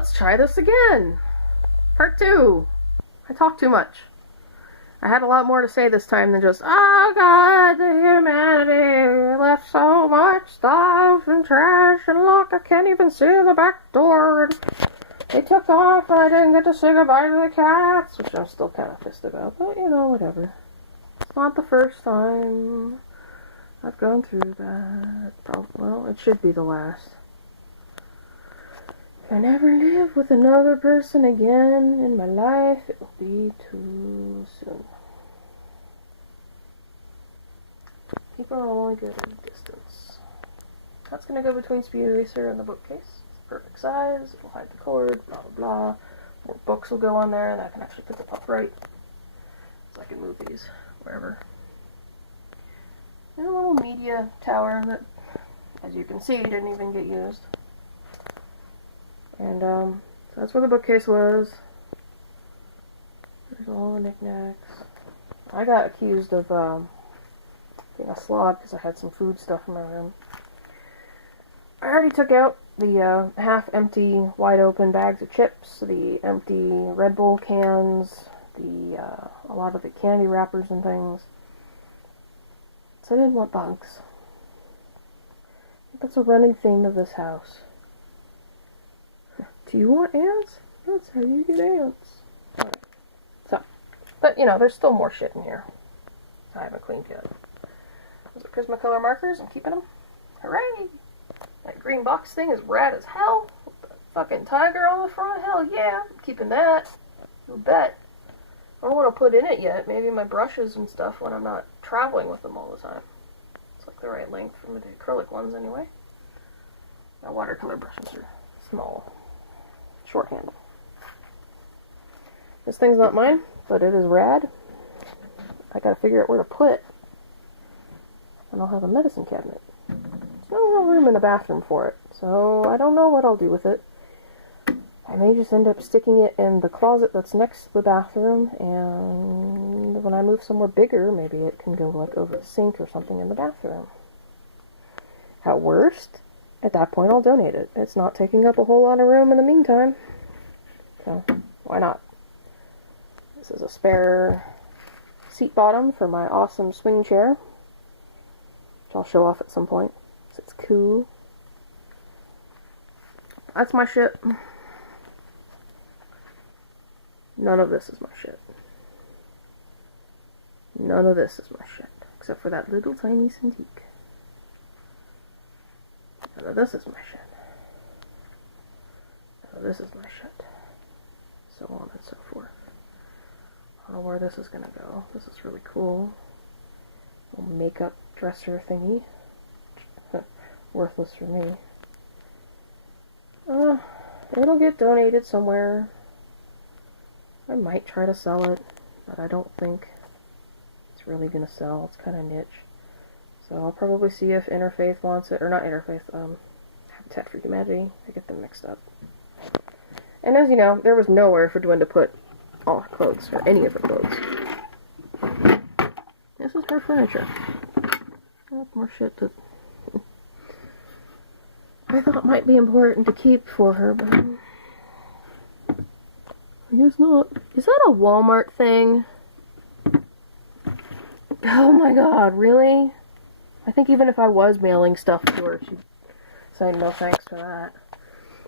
let's try this again. Part 2. I talk too much. I had a lot more to say this time than just, oh god, the humanity left so much stuff and trash, and look, I can't even see the back door, and they took off, and I didn't get to say goodbye to the cats, which I'm still kind of pissed about, but, you know, whatever. It's not the first time I've gone through that. Well, it should be the last. If I never live with another person again in my life, it will be too soon. People are only good at a distance. That's going to go between Speed Racer and the bookcase. It's perfect size, it will hide the cord, blah blah blah. More books will go on there, and I can actually put them upright. So I can move these wherever. And a little media tower that, as you can see, didn't even get used. And, so that's where the bookcase was. There's all the knickknacks. I got accused of, being a slob because I had some food stuff in my room. I already took out the, half-empty, wide-open bags of chips, the empty Red Bull cans, a lot of the candy wrappers and things. So I didn't want bugs. I think that's a running theme of this house. Do you want ants? That's how you get ants. Alright. So, but you know, there's still more shit in here I haven't cleaned yet. Those are Prismacolor markers. I'm keeping them. Hooray! That green box thing is rad as hell. With the fucking tiger on the front. Hell yeah, I'm keeping that. You bet. I don't want to put in it yet. Maybe my brushes and stuff when I'm not traveling with them all the time. It's like the right length for the acrylic ones anyway. My watercolor brushes are small. Short handle. This thing's not mine, but it is rad. I gotta figure out where to put it. And I'll have a medicine cabinet. There's no real room in the bathroom for it, so I don't know what I'll do with it. I may just end up sticking it in the closet that's next to the bathroom, and when I move somewhere bigger, maybe it can go like over the sink or something in the bathroom. At worst, at that point I'll donate it. It's not taking up a whole lot of room in the meantime. So, why not? This is a spare seat bottom for my awesome swing chair, which I'll show off at some point. So it's cool. That's my shit. None of this is my shit. None of this is my shit. Except for that little tiny Cintiq. None of this is my shit. None of this is my shit. So on and so forth. I don't know where this is gonna go. This is really cool. Little makeup dresser thingy. Worthless for me. It'll get donated somewhere. I might try to sell it, but I don't think it's really gonna sell. It's kind of niche. So I'll probably see if Interfaith wants it, or not Interfaith, Habitat for Humanity. I get them mixed up. And as you know, there was nowhere for Dwayne to put all her clothes, or any of her clothes. This is her furniture. More shit that I thought might be important to keep for her, but I guess not. Is that a Walmart thing? Oh my god, really? I think even if I was mailing stuff to her, she'd say no thanks for that.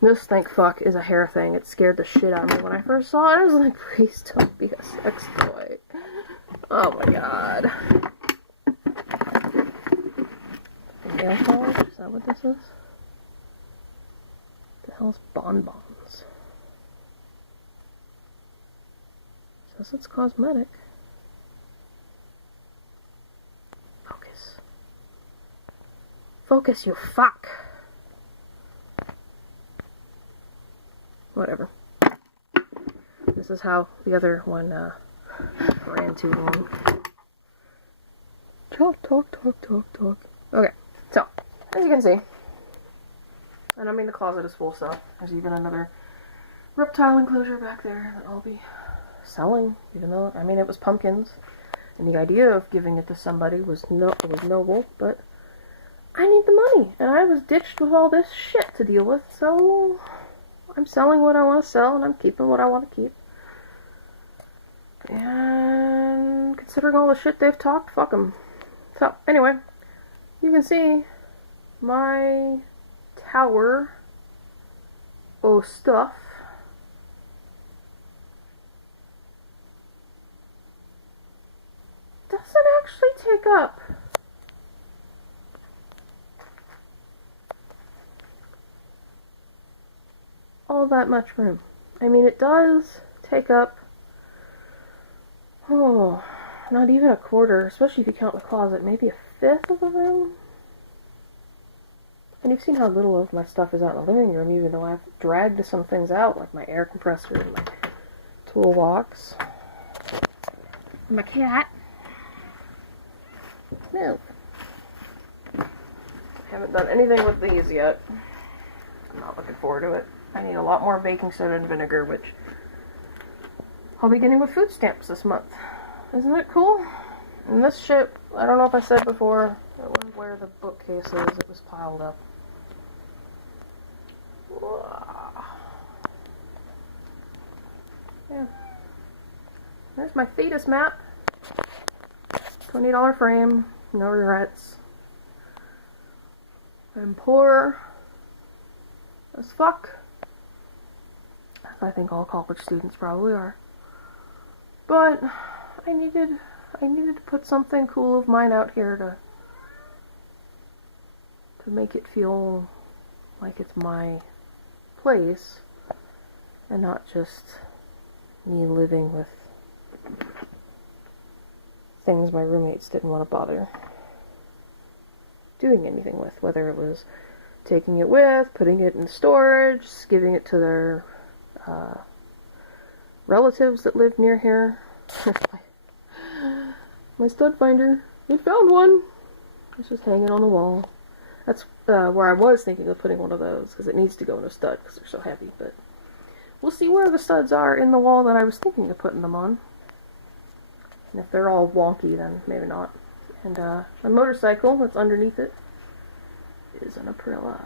This, thank fuck, is a hair thing. It scared the shit out of me when I first saw it. I was like, please don't be a sex toy. Oh my god. Nail polish? Is that what this is? The hell's bonbons? Says it's cosmetic. Focus. Focus, you fuck! Whatever. This is how the other one, ran too long. Talk. Okay, so, as you can see, and I mean the closet is full of stuff. There's even another reptile enclosure back there that I'll be selling, even though, I mean, it was pumpkins, and the idea of giving it to somebody was noble, but I need the money, and I was ditched with all this shit to deal with, so I'm selling what I want to sell, and I'm keeping what I want to keep. And considering all the shit they've talked, fuck them. So, anyway, you can see my tower stuff. Doesn't actually take up all that much room. I mean, it does take up, not even a quarter, especially if you count the closet, maybe a fifth of the room. And you've seen how little of my stuff is out in the living room, even though I've dragged some things out, like my air compressor and my toolbox. My cat. No. I haven't done anything with these yet. I'm not looking forward to it. I need a lot more baking soda and vinegar, which I'll be getting with food stamps this month. Isn't it cool? And this shit, I don't know if I said before, it was where the bookcase is. It was piled up. Yeah. There's my Thetis map. $20 frame. No regrets. I'm poor as fuck. As I think all college students probably are. But I needed to put something cool of mine out here to make it feel like it's my place and not just me living with things my roommates didn't want to bother doing anything with, whether it was taking it with, putting it in storage, giving it to their relatives that live near here. My stud finder, it found one. It's just hanging on the wall. That's where I was thinking of putting one of those, because it needs to go in a stud, because they're so heavy, but we'll see where the studs are in the wall that I was thinking of putting them on. And if they're all wonky, then maybe not. And my motorcycle that's underneath it is an Aprilia.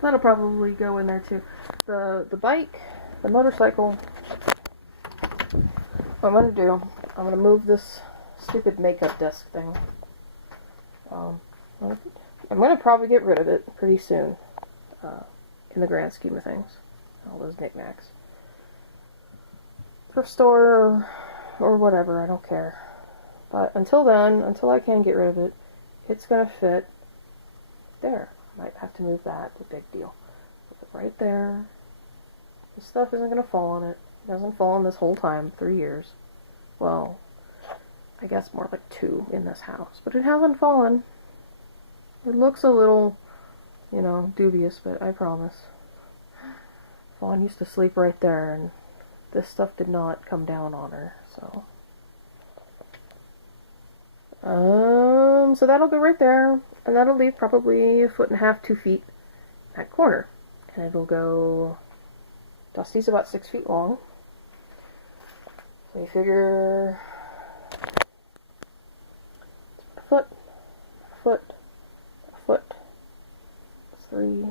That'll probably go in there too. The bike, the motorcycle, what I'm going to do, I'm going to move this stupid makeup desk thing. I'm going to probably get rid of it pretty soon, in the grand scheme of things. All those knickknacks. Thrift store or whatever, I don't care. But until then, until I can get rid of it, it's going to fit there. I might have to move that. It's a big deal. Put it right there. This stuff isn't going to fall on it. It hasn't fallen this whole time, 3 years. Well, I guess more like 2 in this house. But it hasn't fallen. It looks a little, dubious, but I promise. Fawn used to sleep right there, and this stuff did not come down on her, so. So that'll go right there, and that'll leave probably 1.5 feet, 2 feet, that corner. And it'll go, Dusty's about 6 feet long. So you figure, a foot, a foot, a foot, 3,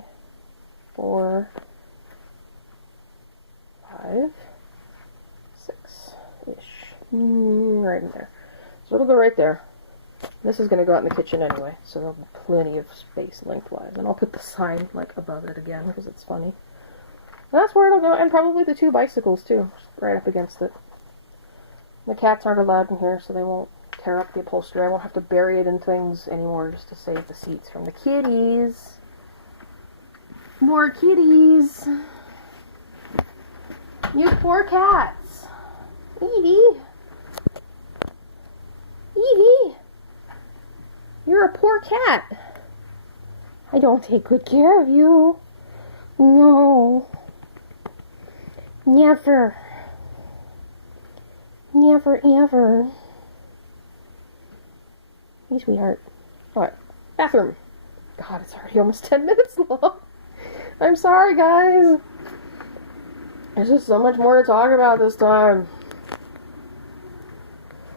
4, 5, 6-ish, right in there. So it'll go right there. This is going to go out in the kitchen anyway, so there'll be plenty of space lengthwise. And I'll put the sign, above it again, because it's funny. And that's where it'll go, and probably the 2 bicycles, too, right up against it. The cats aren't allowed in here, so they won't tear up the upholstery. I won't have to bury it in things anymore just to save the seats from the kitties. More kitties! You poor cats! Edie! Edie! You're a poor cat. I don't take good care of you. No. Never. Never, ever. Hey, sweetheart. Alright. Bathroom. God, it's already almost 10 minutes long. I'm sorry, guys. There's just so much more to talk about this time.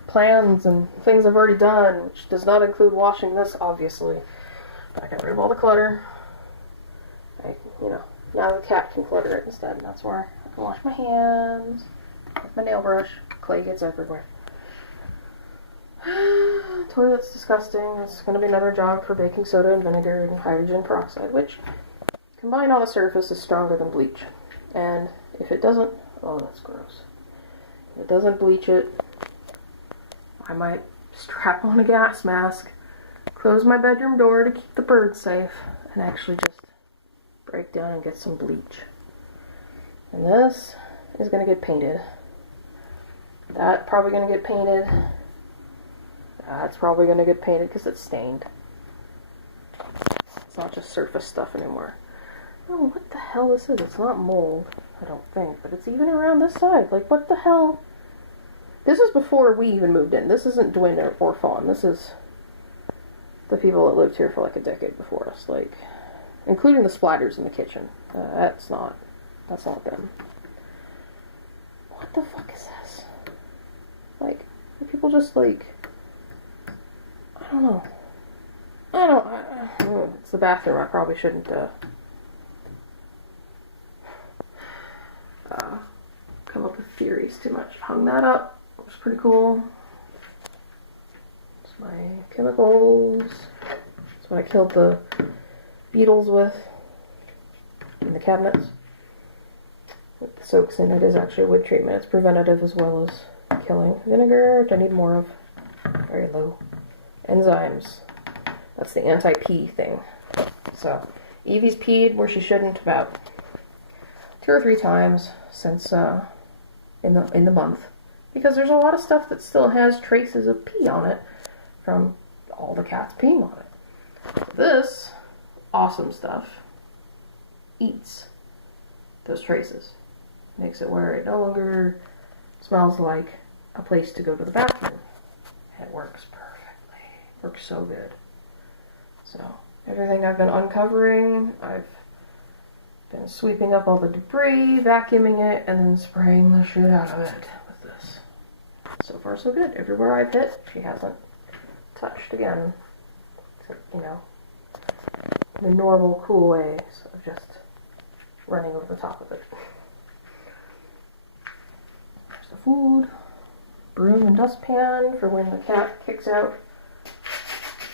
Plans and things I've already done, which does not include washing this, obviously. But I got rid of all the clutter. Now the cat can clutter it instead, and that's where I can wash my hands with my nail brush. Clay gets everywhere. Toilet's disgusting. It's going to be another job for baking soda and vinegar and hydrogen peroxide, which combined on a surface is stronger than bleach. And if it doesn't, oh, that's gross. If it doesn't bleach it, I might strap on a gas mask, close my bedroom door to keep the birds safe, and actually just break down and get some bleach. And this is going to get painted. That's probably going to get painted. That's probably going to get painted because it's stained. It's not just surface stuff anymore. Oh, what the hell this is? It's not mold, I don't think, but it's even around this side. Like, what the hell? This is before we even moved in. This isn't Dwayne or Fawn. This is the people that lived here for like a decade before us, like, including the splatters in the kitchen. That's not them. What the fuck is this? Like, are people just like, I don't know. It's the bathroom. I probably shouldn't come up with theories too much. Hung that up. It was pretty cool. It's my chemicals. That's what I killed the beetles with in the cabinets. With the soaks in, it is actually a wood treatment. It's preventative as well as killing. Vinegar, which I need more of. Very low. Enzymes. That's the anti-pee thing. So, Evie's peed where she shouldn't about 2 or 3 times since in the month, because there's a lot of stuff that still has traces of pee on it from all the cats peeing on it. This awesome stuff eats those traces, makes it where it no longer smells like a place to go to the bathroom. It works perfectly. Works so good. So everything I've been uncovering, I've been sweeping up all the debris, vacuuming it, and then spraying the shit out of it with this. So far so good. Everywhere I've hit, she hasn't touched again. Except, you know, the normal cool ways of just running over the top of it. There's the food. Broom and dustpan for when the cat kicks out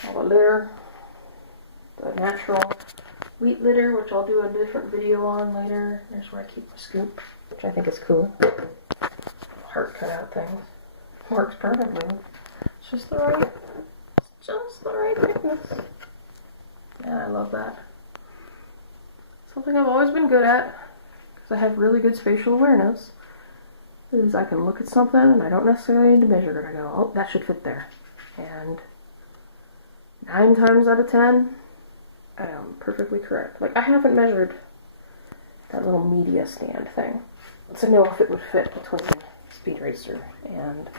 all the litter. The natural wheat litter, which I'll do a different video on later. There's where I keep my scoop, which I think is cool. Heart cutout things. Works perfectly. It's just the right thickness. Yeah, I love that. Something I've always been good at, because I have really good spatial awareness, is I can look at something and I don't necessarily need to measure it. I go, oh, that should fit there. And 9 times out of 10, I am perfectly correct. Like, I haven't measured that little media stand thing to know if it would fit between Speed Racer and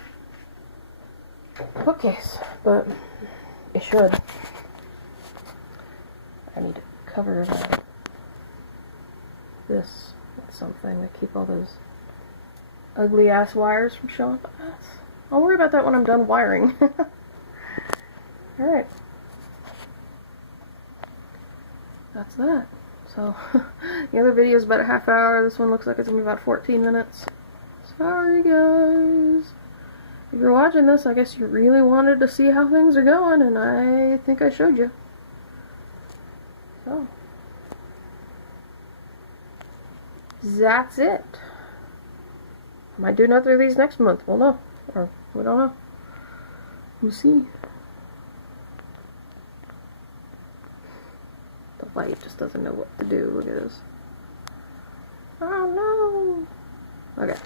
the bookcase, but it should. I need to cover this with something to keep all those ugly ass wires from showing up. I'll worry about that when I'm done wiring. Alright. That's that. So, the other video is about a half hour. This one looks like it's going to be about 14 minutes. Sorry, guys. If you're watching this, I guess you really wanted to see how things are going, and I think I showed you. So, that's it. I might do another of these next month. We'll know. Or, we don't know. We'll see. The light just doesn't know what to do. Look at this. Oh no! Okay.